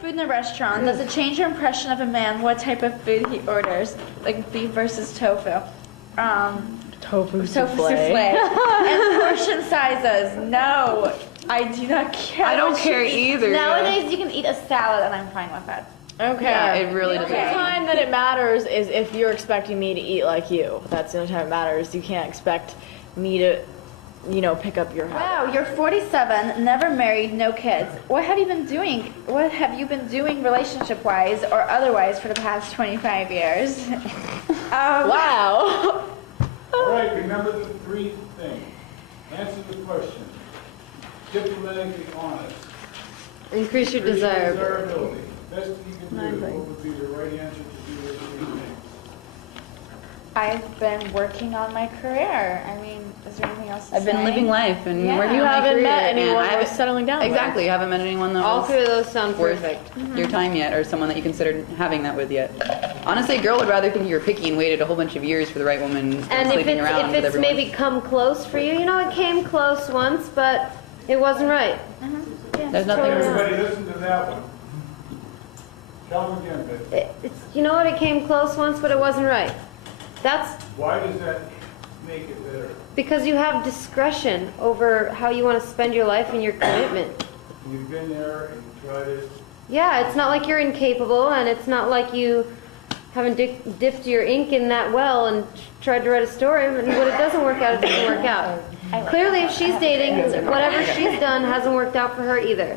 food in a restaurant, does it change your impression of a man what type of food he orders? Like beef versus tofu. Tofu souffle. And portion sizes. No, I do not care. I don't care either. Nowadays, you can eat a salad, and I'm fine with it. Okay. Yeah, it really doesn't. The only time that it matters is if you're expecting me to eat like you. That's the only time it matters. You can't expect me to, pick up your habit. Wow, you're 47, never married, no kids. What have you been doing? What have you been doing relationship-wise or otherwise for the past 25 years? Wow. All right, remember the three things. Answer the question. Diplomatically honest. Increase your desirability. Best you can do. What would be the right answer to do those three things? I've been working on my career. I mean, is there anything else to I've been say? living life and Yeah. working You on my haven't career, met and anyone I worth settling down with. Exactly, you haven't met anyone that All was three of those sound worth perfect. your time yet, or someone that you considered having that with yet. Honestly, a girl would rather think you were picky and waited a whole bunch of years for the right woman And if sleeping around it's with everyone. maybe come close for you, it came close once, but it wasn't right. There's nothing Everybody listen to that one. Tell them again, Betty. It came close once, but it wasn't right. That's Why does that make it better? because you have discretion over how you want to spend your life and your commitment. You've been there and you tried it. Yeah, it's not like you're incapable, and it's not like you haven't dipped your ink in that well and tried to write a story, and when it doesn't work out, it doesn't work out. Clearly, if she's dating, whatever she's done hasn't worked out for her either.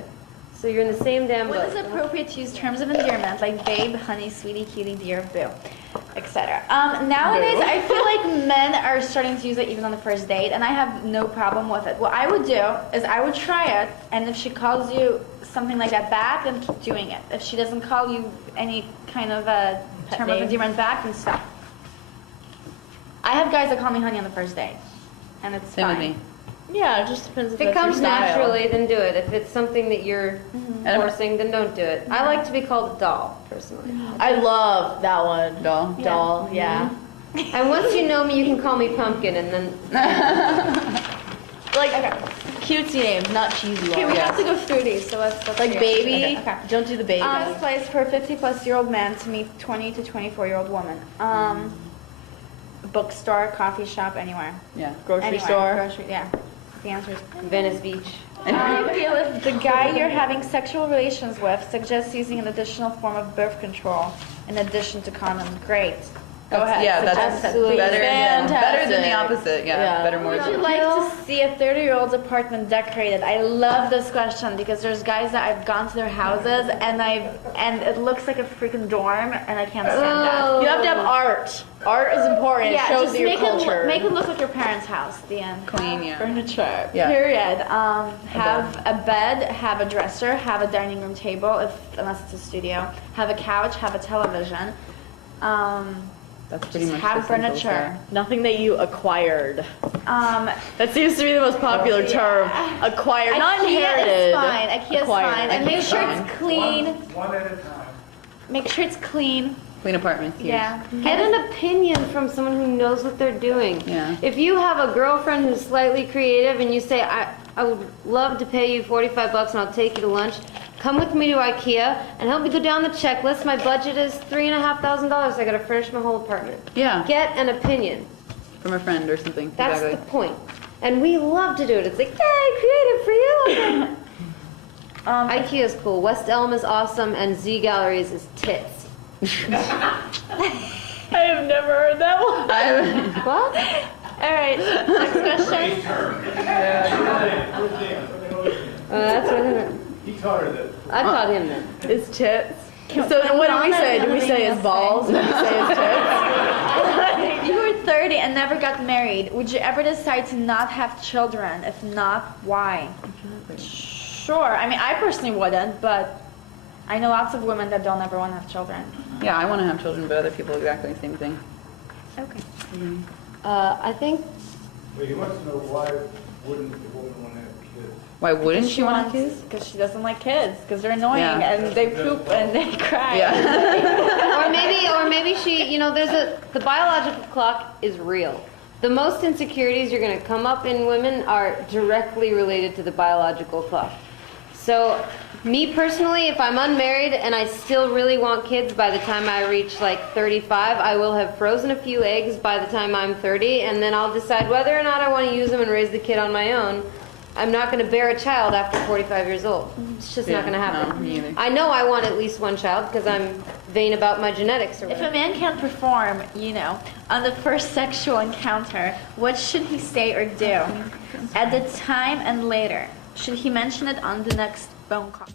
So you're in the same damn When boat. is it appropriate to use terms of endearment like babe, honey, sweetie, cutie, dear, boo, etc.? Nowadays, I feel like men are starting to use it even on the first date, and I have no problem with it. What I would do is I would try it, and if she calls you something like that back, then keep doing it. If she doesn't call you any kind of a term of name. endearment back, then stop. I have guys that call me honey on the first date, and it's Same fine. with me. Yeah, it just depends If if it that's your comes style. naturally, then do it. If it's something that you're And forcing, then don't do it. I like to be called a doll, personally. I love that one. Doll. Yeah. Doll, yeah. And once you know me, you can call me Pumpkin, and then Like, cutesy names, not cheesy Okay, we ones. have to go through these, so let's Like do it. baby, Okay. don't do the baby. This place for a 50-plus-year-old man to meet 20 to 24-year-old woman. Bookstore, coffee shop, anywhere. Yeah. Grocery Anywhere. store. Grocery, yeah. The answer is. Venice Beach. How do you feel if the guy you're having sexual relations with suggests using an additional form of birth control in addition to condom? Great. Go ahead. Yeah, that's Suggest it, absolutely please. better than the Fantastic. opposite. Yeah, Yeah. better more Would than you like to see a 30-year-old's apartment decorated? I love this question because there's guys that I've gone to their houses and it looks like a freaking dorm and I can't stand that. You have to have art. Art is important. Yeah, it shows just your make culture. it look like your parents' house. The end. clean. Yeah. furniture. Yeah. Period. Have a bed, have a dresser, have a dining room table, unless it's a studio. Have a couch, have a television. That's pretty Just much have the simple furniture. stuff. Nothing that you acquired. Um, That seems to be the most popular term. Acquired, not IKEA inherited. is fine. IKEA is Acquired. fine, and make IKEA's sure fine. it's clean. One at a time. Make sure it's clean. Clean apartment. Huge. Yeah. Get an opinion from someone who knows what they're doing. Yeah. If you have a girlfriend who's slightly creative and you say, I would love to pay you $45 and I'll take you to lunch, come with me to IKEA and help me go down the checklist. My budget is $3,500. I gotta furnish my whole apartment. Yeah. Get an opinion. From a friend or something. That's exactly. the point. And we love to do it. It's like, yay, creative for you. Okay. IKEA is cool. West Elm is awesome, and Z Galleries is tits. I have never heard that one. What? All right. Next question. Great term. That's what He taught her that. I taught him then. It's tits. So what do we say? Do we say it's balls? Do we say it's tits? You were 30 and never got married. Would you ever decide to not have children? If not, why? Sure. I mean, I personally wouldn't, but I know lots of women that don't ever want to have children. Yeah, I want to have children, but other people exactly the same thing. Okay. I think But he wants to know why wouldn't the woman want to have kids? Why wouldn't she want kids? Because she doesn't like kids. Because they're annoying Yeah. and they poop and they cry. Yeah. or maybe she, the biological clock is real. The most insecurities you're going to come up in women are directly related to the biological clock. So, me personally, if I'm unmarried and I still really want kids by the time I reach like 35, I will have frozen a few eggs by the time I'm 30, and then I'll decide whether or not I want to use them and raise the kid on my own. I'm not going to bear a child after 45 years old. It's just not going to happen. No, me either. I know I want at least one child because I'm vain about my genetics or If a whatever. man can't perform, on the first sexual encounter, what should he say or do? At the time and later. Should he mention it on the next phone call?